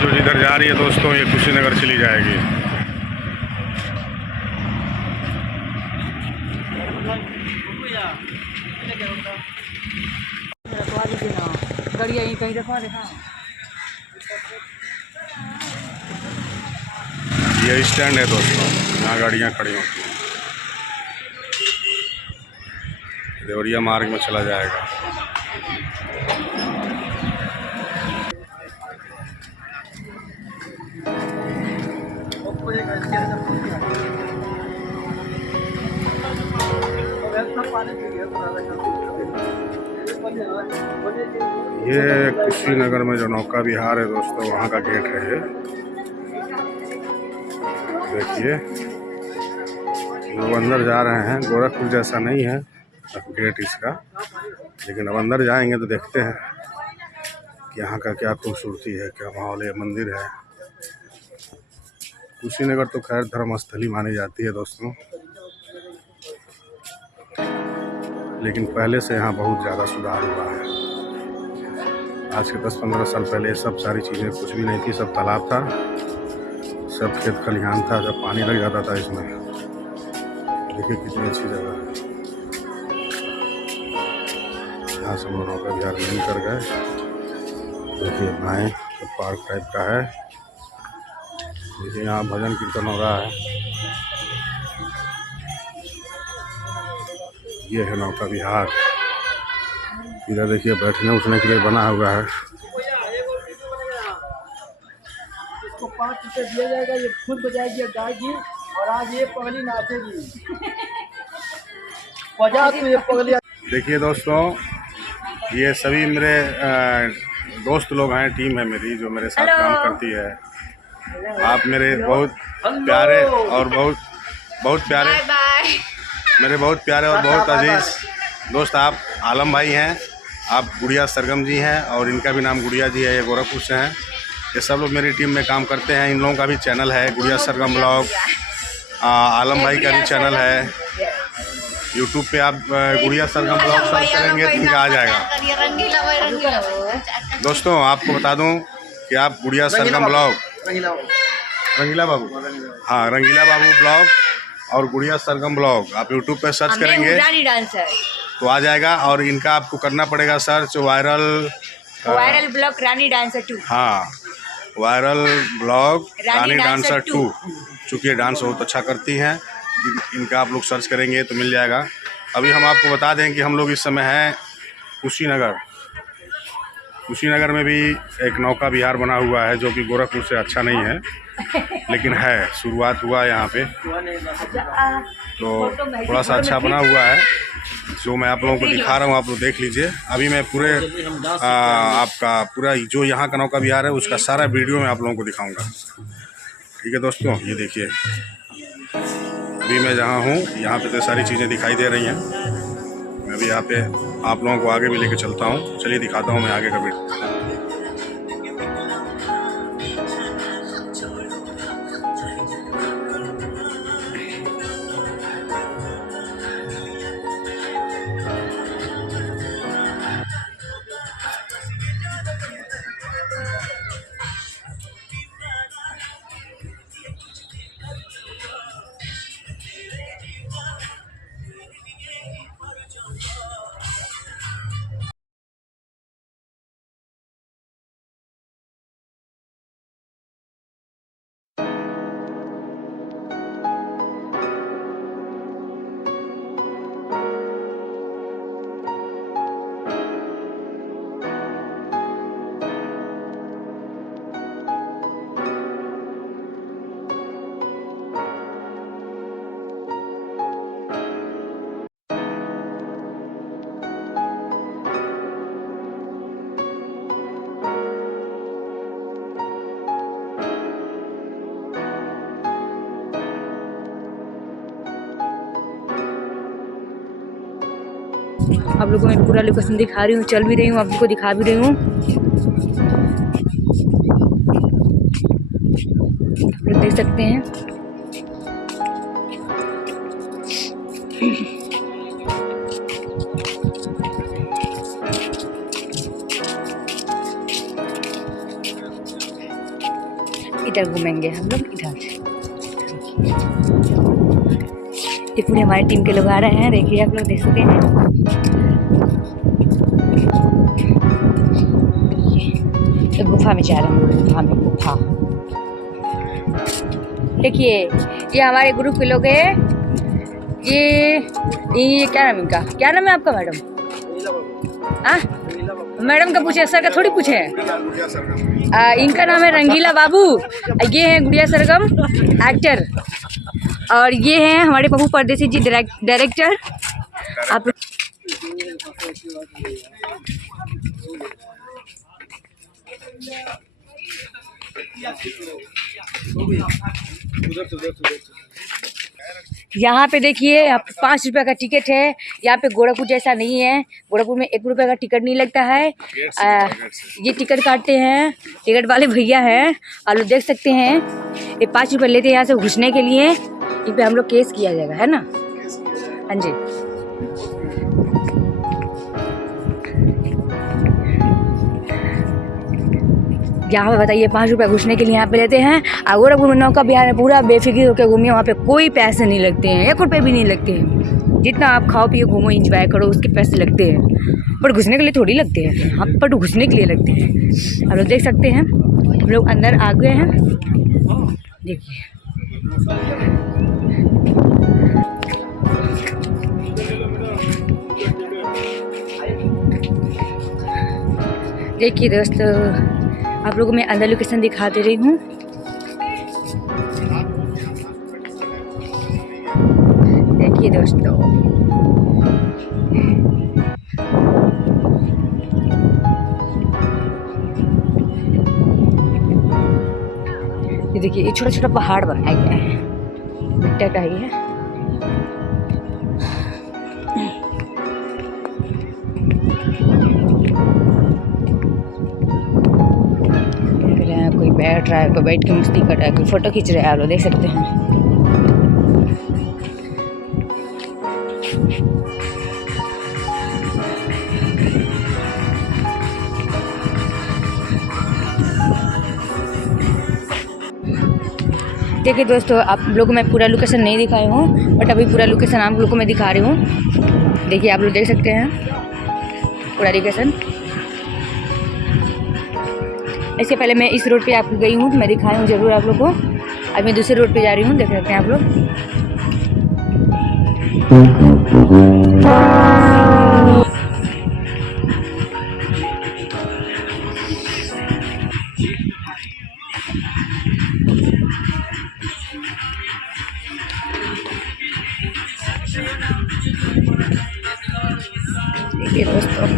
जो जिधर जा रही है दोस्तों, ये कुशीनगर चली जाएगी। गाड़ियाँ यहीं कहीं रखवा देखा। ये स्टैंड है दोस्तों, यहाँ गाड़ियाँ खड़ी होती हैं। देवरिया मार्ग में चला जाएगा। ये कुशीनगर में जो नौका विहार है दोस्तों, वहाँ का गेट है ये। देखिए लोग अंदर जा रहे हैं। गोरखपुर जैसा नहीं है गेट इसका, लेकिन अब अंदर जाएंगे तो देखते हैं कि यहाँ का क्या खूबसूरती है, क्या माहौल है। मंदिर है। कुशीनगर तो खैर धर्म स्थली मानी जाती है दोस्तों, लेकिन पहले से यहाँ बहुत ज़्यादा सुधार हुआ है। आज के 10-15 साल पहले सब सारी चीज़ें कुछ भी नहीं थी, सब तालाब था, सब खेत खलिहान था, जब पानी लग जाता था इसमें। देखिए कितनी अच्छी जगह है। यहाँ से हम लोग नौका विहार में कर गए। देखिए भाई तो पार्क टाइप का है। देखिए यहाँ भजन कीर्तन हो रहा है। ये है नौका विहार। इधर देखिए बैठने उठने के लिए बना हुआ है। इसको 5 रुपये दिया जाएगा, ये खुद बजाएगी गाएगी, और आज ये पगली नाचेगी। बजा तो ये पगली। देखिए दोस्तों, ये सभी मेरे दोस्त लोग हैं, टीम है मेरी जो मेरे साथ काम करती है। आप मेरे बहुत प्यारे और बहुत प्यारे, मेरे बहुत प्यारे और बहुत अजीज दोस्त आप आलम भाई हैं, आप गुड़िया सरगम जी हैं, और इनका भी नाम गुड़िया जी है, ये गोरखपुर से हैं। ये सब लोग मेरी टीम में काम करते हैं। इन लोगों का भी चैनल है गुड़िया सरगम ब्लॉग। आलम भाई का भी चैनल है यूट्यूब पे। आप गुड़िया सरगम ब्लॉग सर्च करेंगे तो इनका आ जाएगा। दोस्तों आपको बता दूं कि आप गुड़िया सरगम ब्लॉग, रंगीला बाबू, हाँ रंगीला बाबू ब्लॉग और गुड़िया सरगम ब्लॉग आप यूट्यूब पे सर्च करेंगे तो आ जाएगा। और इनका आपको करना पड़ेगा सर्च वायरल ब्लॉग रानी डांसर 2। हाँ, वायरल ब्लॉग रानी डांसर 2। चूँकि ये डांस बहुत अच्छा करती हैं, इनका आप लोग सर्च करेंगे तो मिल जाएगा। अभी हम आपको बता दें कि हम लोग इस समय हैं कुशीनगर। कुशीनगर में भी एक नौका विहार बना हुआ है जो कि गोरखपुर से अच्छा नहीं है, लेकिन है, शुरुआत हुआ है यहाँ पे, तो थोड़ा सा अच्छा बना हुआ है जो मैं आप लोगों को दिखा रहा हूँ। आप लोग देख लीजिए। अभी मैं पूरे आपका पूरा जो यहाँ का नौका विहार है उसका सारा वीडियो मैं आप लोगों को दिखाऊंगा। ठीक है दोस्तों, ये देखिए अभी मैं जहाँ हूँ यहाँ पे तो सारी चीज़ें दिखाई दे रही हैं। मैं अभी यहाँ पे आप लोगों को आगे भी लेके चलता हूँ। चलिए दिखाता हूँ मैं आगे का वीडियो। आप लोगों को मैं पूरा लोकेशन दिखा रही हूँ, चल भी रही हूँ, आप लोगों को दिखा भी रही हूँ। आप लोग देख सकते हैं। इधर घूमेंगे हम लोग इधर। ये पूरे हमारी टीम के लोग आ रहे हैं, देखिए आप लोग देख सकते हैं। तो गुफा में जा रहे हैं, गुफा में, गुफा। देखिए ये हमारे ग्रुप के लोग हैं। ये क्या नाम इनका, क्या नाम है आपका मैडम? हाँ मैडम का पूछे, सर का थोड़ी पूछे। इनका नाम है रंगीला बाबू, ये है गुड़िया सरगम एक्टर, और ये हैं हमारे पप्पू परदेसी जी डायरेक्टर। आप यहाँ पे देखिए, यहाँ पे 5 रुपये का टिकट है। यहाँ पे गोरखपुर जैसा नहीं है, गोरखपुर में 1 रुपये का टिकट नहीं लगता है। ये टिकट काटते हैं, टिकट वाले भैया हैं, आप लोग देख सकते हैं। ये 5 रुपये लेते हैं यहाँ से घुसने के लिए। इन पे हम लोग केस किया जाएगा, है ना? हाँ जी। यहाँ पे बताइए 5 रुपये घुसने के लिए यहाँ पे लेते हैं। और गोरखपुर में नौका बिहार में पूरा बेफिक्र होकर घूमिए, वहाँ पे कोई पैसे नहीं लगते हैं, 1 रुपये भी नहीं लगते हैं। जितना आप खाओ पियो घूमो इंजॉय करो, उसके पैसे लगते हैं, पर घुसने के लिए थोड़ी लगते हैं। हाँ पर घुसने के लिए लगते हैं। आप लोग देख सकते हैं, हम लोग अंदर आ गए हैं। देखिए देखिए दोस्तों, आप लोगों को मैं अंदर लोकेशन दिखा दे रही हूँ। देखिए दोस्तों, ये देखिए, ये छोटा छोटा पहाड़ बनाया गया है, मिट्टी का ही है। कोई बैठ रहा है, कोई बैठ के मस्ती कर रहा है, कोई फोटो खींच रहा है, आप लोग देख सकते हैं। देखिए दोस्तों, आप लोगों को मैं पूरा लोकेशन नहीं दिखाई हूँ, बट अभी पूरा लोकेशन आप लोगों को मैं दिखा रही हूँ। देखिए आप लोग देख सकते हैं पूरा लोकेशन। इससे पहले मैं इस रोड पे आपको गई हूँ, तो मैं दिखाई हूँ ज़रूर आप लोग को। अब मैं दूसरे रोड पे जा रही हूँ, देख सकते हैं आप लोग। देखिए दोस्तों,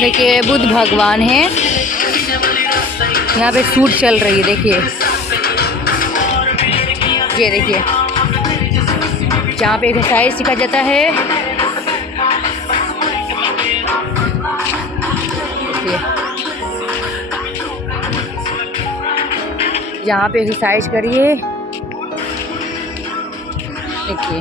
देखिए बुद्ध भगवान है, यहाँ पे शूट चल रही है। देखिए ये देखिए, जहाँ पे एक्सरसाइज सिखा जाता है। यहाँ पे एक्सरसाइज करिए। देखिए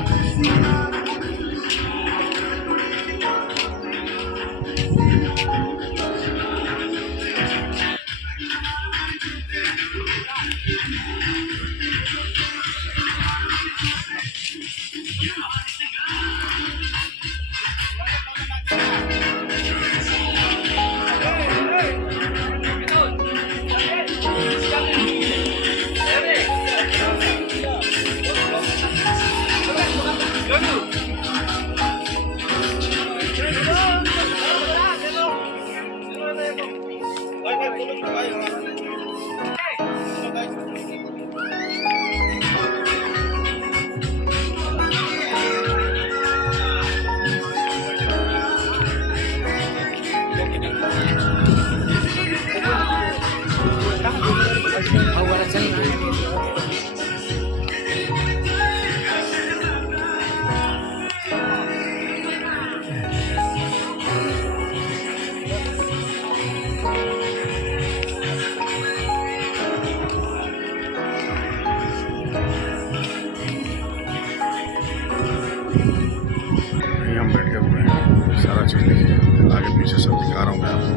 यहीं हम बैठे हुए हैं, सारा चीज़ देखिए, आगे पीछे सब दिखा रहा हूँ मैं आपको।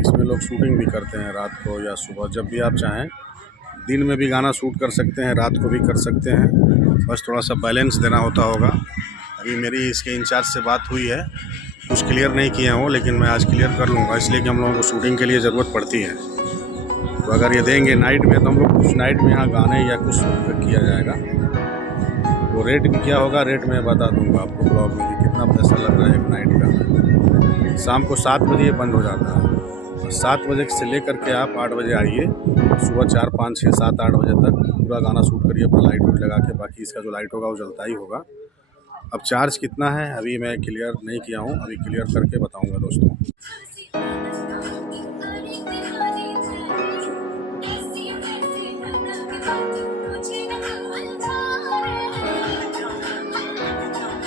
इसमें लोग शूटिंग भी करते हैं रात को या सुबह, जब भी आप चाहें। दिन में भी गाना शूट कर सकते हैं, रात को भी कर सकते हैं, बस थोड़ा सा बैलेंस देना होता होगा। अभी मेरी इसके इंचार्ज से बात हुई है, कुछ क्लियर नहीं किए हों, लेकिन मैं आज क्लियर कर लूँगा, इसलिए कि हम लोगों को शूटिंग के लिए ज़रूरत पड़ती है। तो अगर ये देंगे नाइट में, तो हम लोग कुछ नाइट में यहाँ गाने या कुछ शूट किया जाएगा। वो रेट भी क्या होगा, रेट मैं बता दूँगा आपको ब्लॉग में, कितना पैसा लग रहा है एक नाइट का। शाम को 7 बजे बंद हो जाता है, 7 बजे से लेकर के आप 8 बजे आइए, सुबह 4, 5, 6, 7, 8 बजे तक पूरा गाना शूट करिए अपना लाइट वूट लगा के। बाकी इसका जो लाइट होगा वो जलता ही होगा। अब चार्ज कितना है अभी मैं क्लियर नहीं किया हूँ, अभी क्लियर करके बताऊँगा दोस्तों।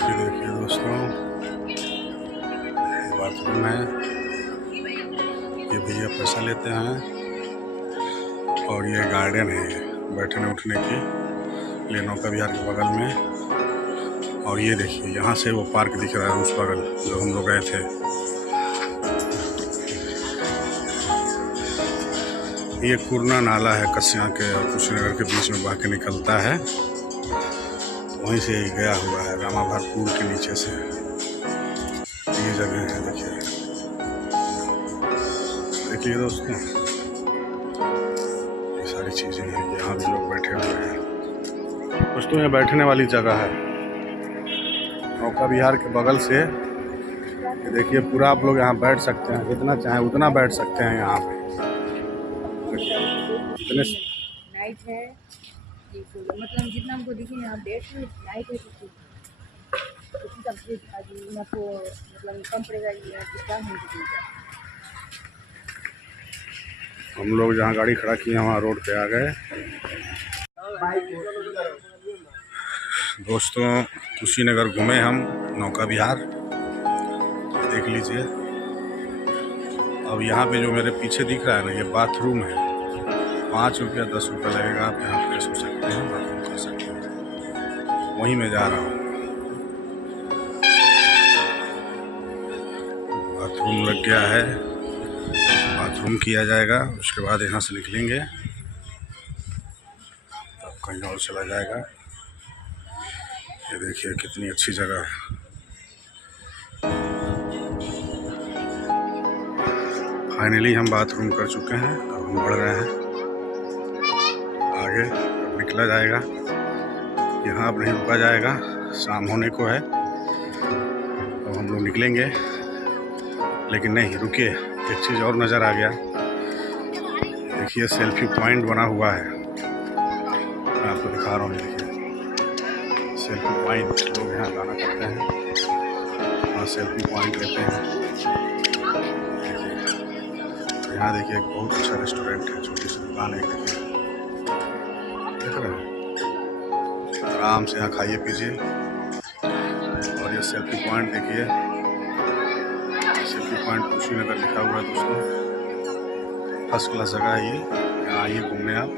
ये देखिए दोस्तों, बाथरूम है, ये भैया पैसा लेते हैं, और ये गार्डन है बैठने उठने की, ये नौका विहार के बगल में। और ये देखिए यहाँ से वो पार्क दिख रहा है उस बगल जो हम लोग गए थे। ये कुरना नाला है कस्या के और कुशीनगर के बीच में बह के निकलता है, वहीं से गया हुआ है रामाभार पुल के नीचे से। ये जगह है देखिए, देखिए दोस्तों, ये सारी चीज़ें हैं, यहाँ भी लोग बैठे हुए हैं दोस्तों। ये बैठने वाली जगह है नौका विहार के बगल से। ये देखिए पूरा आप लोग यहाँ बैठ सकते हैं, जितना चाहें उतना बैठ सकते हैं यहाँ पे। इतने नाइट है, मतलब जितना हमको दिखे यहाँ डेट है, नाइट है, आपको मतलब कम पड़ेगा, हम लोग जहाँ गाड़ी खड़ा किए वहाँ रोड पे आ गए दोस्तों। कुशीनगर घूमे हम, नौका विहार देख लीजिए। अब यहाँ पे जो मेरे पीछे दिख रहा है ना, ये बाथरूम है। 5 रुपया 10 रुपया लगेगा, आप यहाँ फ्रेश हो सकते हैं, बाथरूम कर सकते हैं। वहीं मैं जा रहा हूँ, बाथरूम लग गया है, बाथरूम किया जाएगा, उसके बाद यहाँ से निकलेंगे, तब कहीं और चला जाएगा। ये देखिए कितनी अच्छी जगह है। फाइनली हम बाथरूम कर चुके हैं, अब हम बढ़ रहे हैं आगे, अब निकला जाएगा। यहाँ अब नहीं रुका जाएगा, शाम होने को है, अब हम लोग निकलेंगे। लेकिन नहीं रुकिए, एक चीज़ और नज़र आ गया, देखिए सेल्फी पॉइंट बना हुआ है, मैं आपको दिखा रहा हूँ। देखिए सेल्फी पॉइंट, लोग यहाँ गाना करते हैं, वहाँ सेल्फी पॉइंट लेते हैं। यहाँ देखिए एक बहुत अच्छा रेस्टोरेंट है, छोटी सी दुकान है, देखिए देख रहे हैं, आराम से यहाँ खाइए पीजिए। और ये सेल्फी पॉइंट देखिए, सेल्फी पॉइंट कुशीनगर लिखा हुआ है दोस्तों, फर्स्ट क्लास जगह है ये, यहाँ आइए घूमने आप।